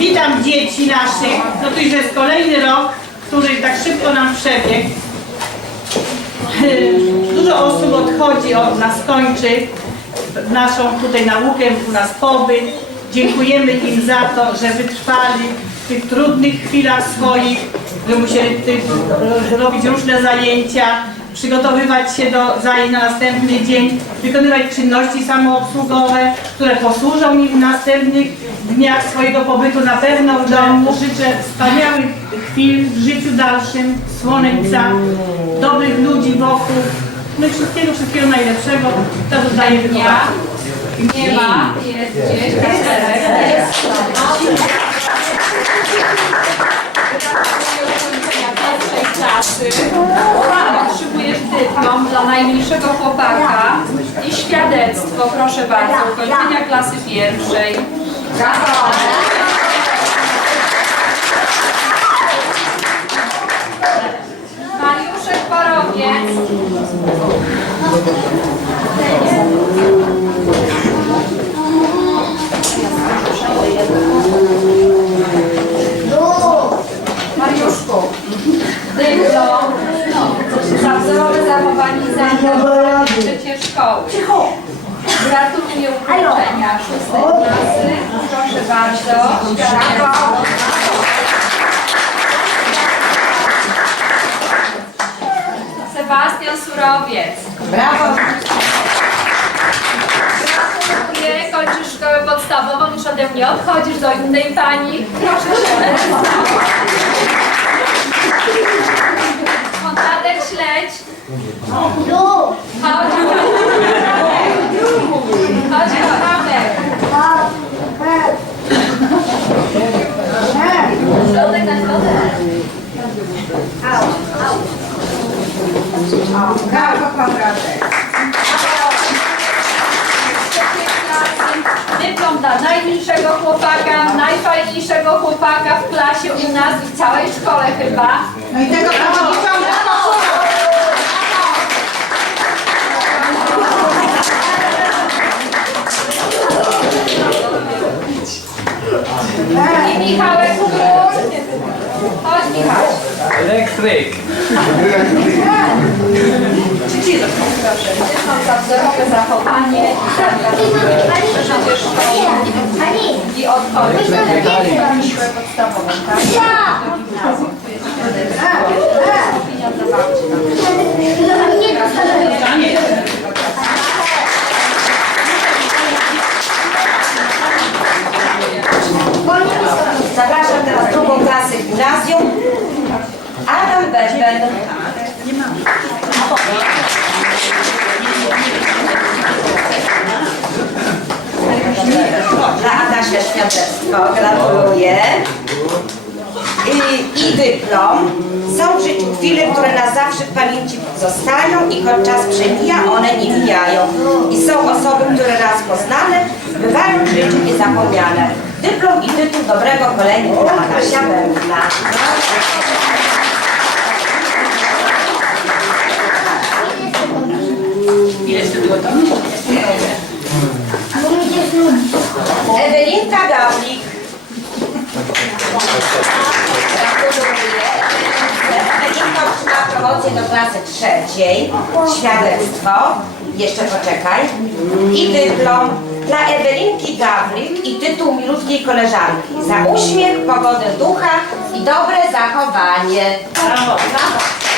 Witam dzieci naszych. No to już jest kolejny rok, który tak szybko nam przebiegł. Dużo osób odchodzi od nas, kończy naszą tutaj naukę, u nas pobyt. Dziękujemy im za to, że wytrwali w tych trudnych chwilach swoich, że musieli robić różne zajęcia, przygotowywać się do zajęć na następny dzień, wykonywać czynności samoobsługowe, które posłużą im w następnych dniach swojego pobytu na pewno w domu. Życzę wspaniałych chwil w życiu dalszym, słońca, dobrych ludzi wokół. No i wszystkiego, wszystkiego najlepszego. To dodaję wychowanie. Nie ma, jest gdzieś kasterek. Jest. ukończenia pierwszej klasy. Dyplom dla najmniejszego chłopaka i świadectwo, proszę bardzo, ukończenia klasy pierwszej. Brawo! Mariuszek Borowiec. Mariuszku, dyplom wzorowe zachowanie i zaangażowanie w życie szkoły. Gratuluję ukończenia szóstej klasy. Proszę bardzo. Brawo. Sebastian Surowiec. Brawo! Gratuluję. Kończysz szkołę podstawową, już ode mnie odchodzisz do innej pani. Proszę się. Kontatek śledź. Chodź. Chodź, kochanek. Środek na środek. Brawo, Konradek! Dyplom dla najmniejszego chłopaka, najfajniejszego chłopaka w klasie u nas i w całej szkole chyba. No i tego przewodniczącego! I Michałek Król. Chodź Michał. Elektryk. Proszę, dyplom za wzorowe zachowanie i w życie szkoły. I odchodzisz do szkoły podstawową, tak? Do gimnazjum. Tu jest dla babci. Zapraszam teraz drugą klasę gimnazjum. Adam Beczben. Dla świadectwo. Gratuluję. I, I dyplom. Są w życiu chwile, które na zawsze w pamięci zostają i choć czas przemija, one nie mijają. I są osoby, które raz poznane, bywają w życiu niezapomniane. Dyplom i tytuł dobrego kolegi dla Adasia Bębna. Ewelinka Gawlik. Ewelinka otrzymała promocję do klasy trzeciej. Świadectwo. Jeszcze poczekaj. I dyplom dla Ewelinki Gawlik i tytuł milutkiej koleżanki. Za uśmiech, pogodę ducha i dobre zachowanie. Brawo. Proszę.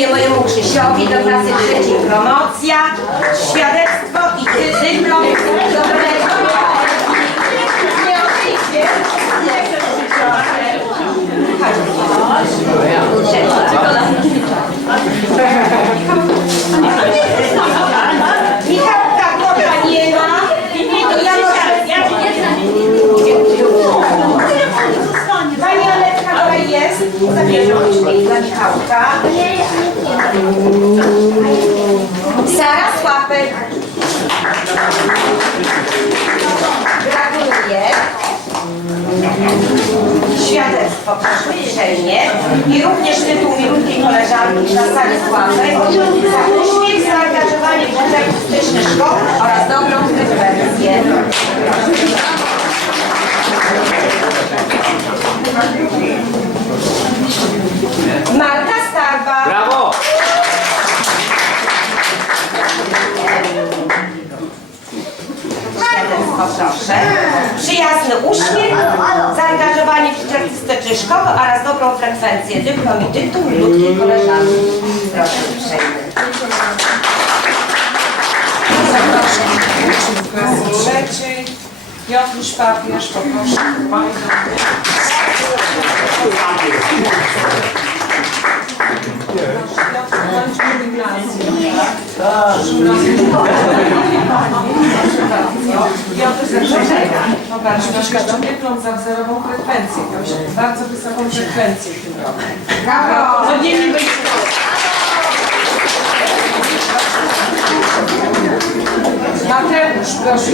Gratuluję mojemu Krzysiowi. Do klasy trzeciej promocja, świadectwo i ty- dyplom dobrego Nie odejdzie. Michałka Kota nie ma. To ja może... Pani Aletka tutaj jest. Zabierzemy uśmiech dla Michałka. Gratuluję. Świadectwo proszę uprzejmie i również tytuł milutkiej koleżanki na sali Słapek za uśmiech, zaangażowanie w artystyczne szkoły oraz dobrą frekwencję. Marta Starba. Brawo! Przyjazny uśmiech, zaangażowanie w życie artystyczne szkoły oraz dobrą frekwencję. Dyplom i tytuł milutkiej koleżanki. Proszę uprzejmie. Zapraszam uczniów klasy trzeciej. Piotruś Papież, poproszę. Piotr, kończymy gimnazjum, tak? Zapraszam. Popatrz, masz jeszcze dyplom za wzorową frekwencję. Bardzo wysoką frekwencję w tym roku. Codziennie będzie Mateusz, proszę.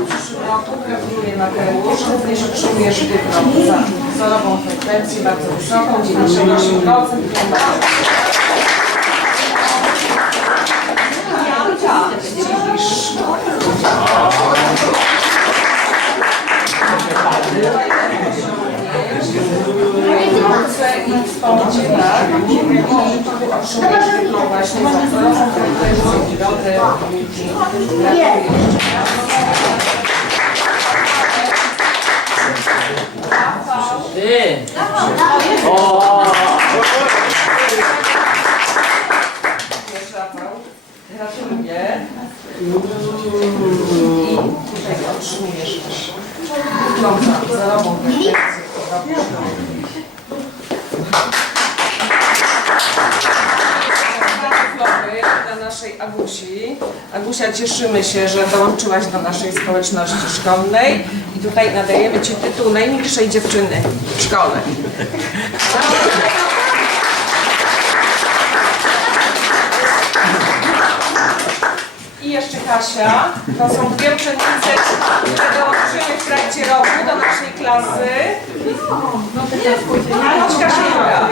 W przyszłym roku gratuluję Mateusz. Również otrzymujesz dyplom wzorową frekwencję bardzo wysoką, 98%. Dziwisz. Chcę i wspomnieć, tak? Otrzymujesz dyplom właśnie za wzorową frekwencję i Ty! O! Wiesz, Rafał, gratuluję. I tutaj otrzymujesz też dyplom za wzorową Dyplomy dla naszej Agusi. Agusia, cieszymy się, że dołączyłaś do naszej społeczności szkolnej i tutaj nadajemy Ci tytuł najmilszej dziewczyny w szkole. I jeszcze Kasia. To są dwie uczennice, które dołączyły w trakcie roku do naszej klasy. Chodź Kasienka.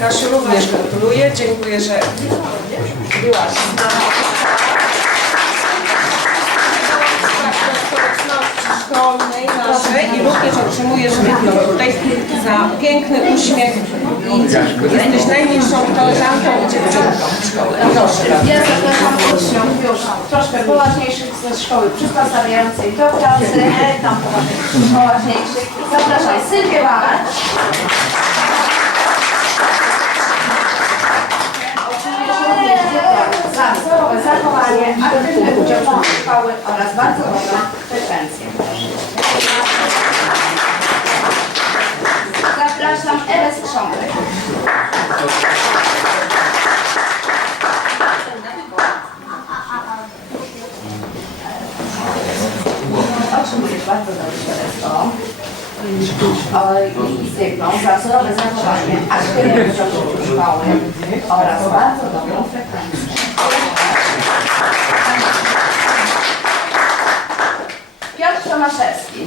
Kasiu również gratuluję. Dziękuję, że byłaś z nami. społeczności szkolnej naszej i również otrzymujesz dyplom tutaj za piękny uśmiech i jesteś najmilszą koleżanką i dziewczynką w szkole. Proszę bardzo. Ja zapraszam uczniów już troszkę poważniejszych ze szkoły przysposabiającej do klasy, tam poważniejszych, poważniejszych. Zapraszam Sylwię Łamę. Otrzymujesz również dyplom za wzorowe zachowanie, aktywny udział szkoły oraz bardzo dobrą frekwencję. Zapraszam Ewę Skrzątek. Otrzymujesz bardzo dobre świadectwo. I dyplom za wzorowe zachowanie, aktywne udział szkoły oraz bardzo dobrą frekwencję. Piotr Tomaszewski.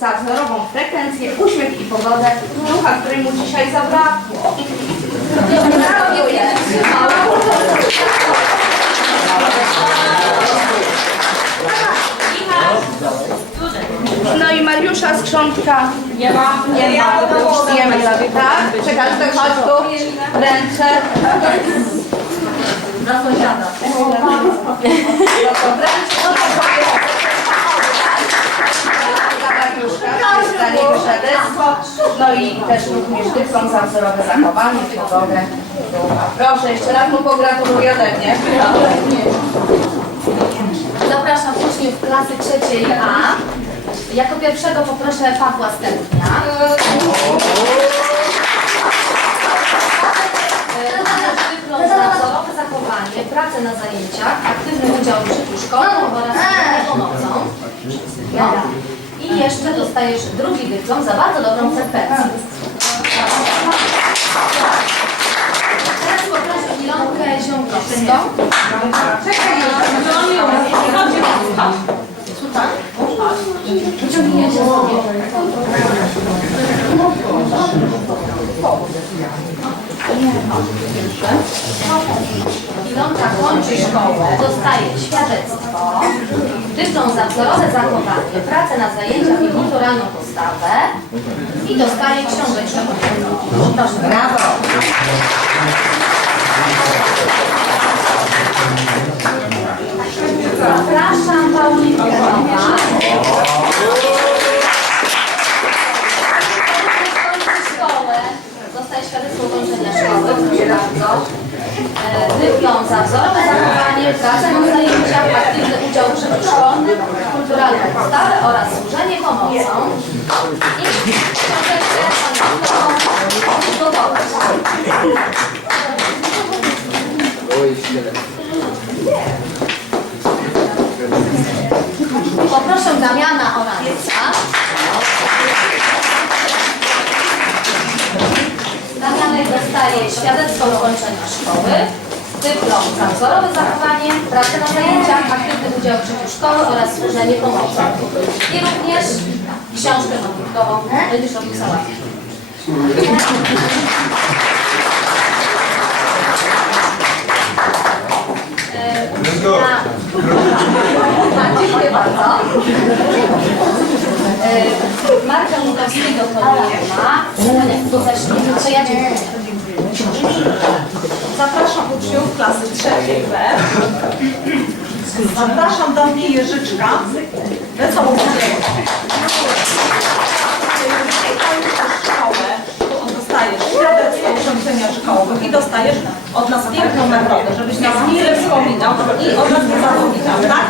za wzorową frekwencję, uśmiech i pogodę, ducha, której mu dzisiaj zabrakło. Gratuluję. Michał. Grządka nie ma. Nie ma. Wiemy dla tak? Czekaj, tak chodź tu. Ręce. Na sąsiada. No Stanie no i też również dyplom za wzorowe zachowanie, pogodę. Proszę, jeszcze raz mu pogratuluję ode mnie. Zapraszam uczniów klasy trzeciej A. Jako pierwszego poproszę Pawła Stępnia. E, Dyplom za wzorowe zachowanie, pracę na zajęciach, aktywny udział w życiu szkolnym oraz służenie pomocą. No. Jeszcze dostajesz drugi dyplom za bardzo dobrą frekwencję. Teraz poproszę Ilonkę Ziąkowską. Wyciągnięcie sobie. Ilonka kończy szkołę, dostaje świadectwo, dyplom za wzorowe zachowanie, pracę na zajęciach i kulturalną postawę i dostaje książeczkę. Proszę. Brawo! Zapraszam Paulinkę Poproszę Damiana Oranca. Damianek dostaje świadectwo ukończenia szkoły, dyplom za wzorowe zachowanie, pracę na zajęciach, aktywny udział w życiu szkoły oraz służenie pomocą. I również książkę notnikową. Będziesz robił. E, na- tak, Dziękuję bardzo. E, Marka Lutowskiego to nie ma. To też. To ja dziękuję. Zapraszam uczniów klasy trzeciej B. Zapraszam do mnie Jeżyczka. Wesoło szkołę. Tu dostajesz świadectwo szkoły i dostajesz od nas piękną metodę, żebyś nas mile wspominał i od nas nie zapominał, tak?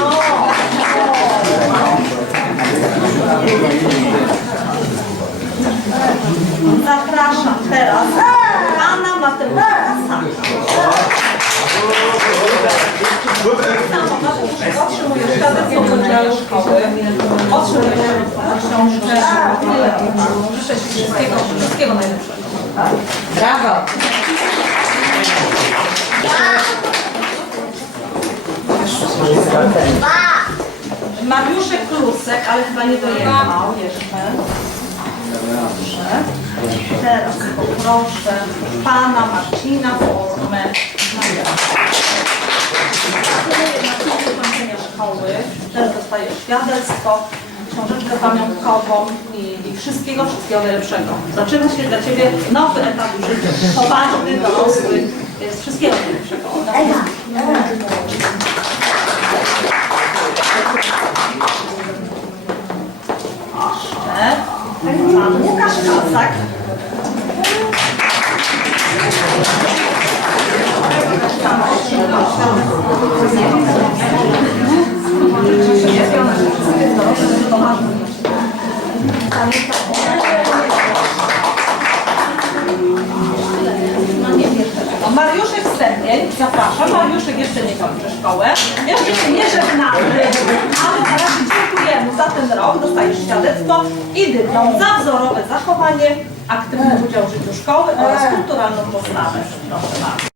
No. Zapraszam teraz pana Mateusza. Otrzymujesz świadectwo ukończenia szkoły, otrzymujesz książkę. Życzę Ci wszystkiego najlepszego. Brawo! Mariuszek Klusek, ale chyba nie dojechał jeszcze. Dobrze. Teraz poproszę pana Marcina Formę. Gratuluję ukończenia szkoły. Teraz dostaję świadectwo, książeczkę pamiątkową i, i wszystkiego, wszystkiego najlepszego. Zaczyna się dla Ciebie nowy etap życia. Poważny, dorosły. Wszystkiego najlepszego. Pan Łukasz Kasak. O, Stępień, zapraszam. Mariuszek jeszcze nie kończy szkołę. Jeszcze się nie żegnamy, ale na razie dziękujemy za ten rok. Dostajesz świadectwo i dyplom za wzorowe zachowanie, aktywny udział w życiu szkoły oraz kulturalną postawę. Proszę bardzo.